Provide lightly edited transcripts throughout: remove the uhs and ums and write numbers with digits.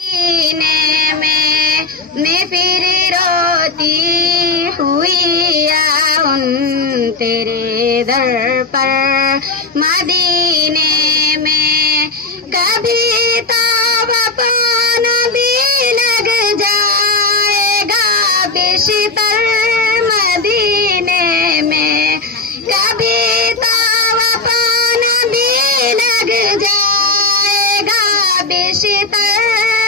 मदीने में मैं फिर रोती हुई आऊं तेरे दर पर। मदीने में कभी तौबा भी लग जाएगा बेशितर। मदीने में कभी तौबा भी लग जाएगा बेशितर।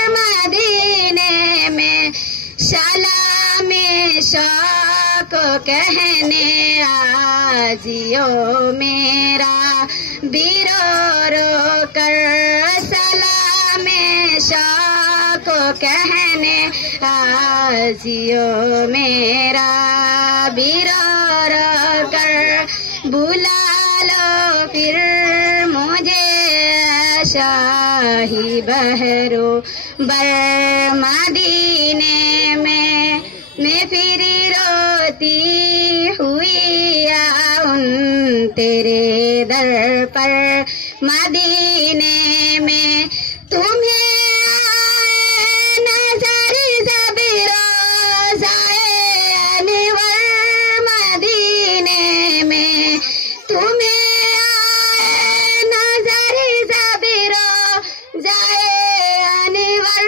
मदीने में सलाम शौक कहने आजियो मेरा बिरो रो कर। सलाम शौक कहने आजियो मेरा बिरो रो कर। बुला लो फिर मुझे शाही बहरो बर। मदीने में मैं फिर रोती हुई आऊं तेरे दर पर। मदीने में तुम्हें नजर जब रोज़ाए अनवर। मदीने में तुम्हें नजर जब रोज़ाए अनवर।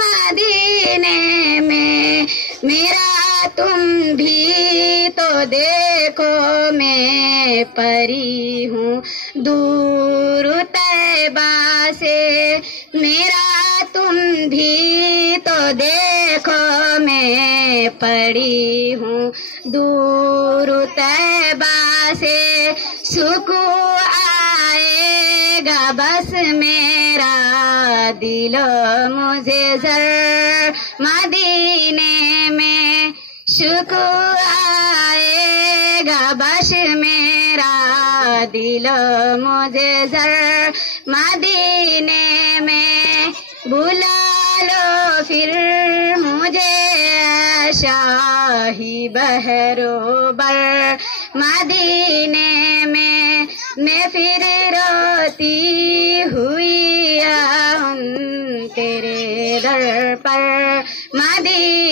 मदीने में मेरा तुम भी तो देखो मैं परी हूँ दूर तैबा से। मेरा तुम भी तो देखो मैं पड़ी हूँ दूर तैबा से। सुकून आएगा बस मेरा दिलो मुझे जर। मदीने में सुकून आएगा बस मेरा दिलो मुझे जर। मदीने में बुला लो फिर मुझे शाही बहरो बर। मदीने में मैं फिर रोती हुई आऊं तेरे दर पर। मदीने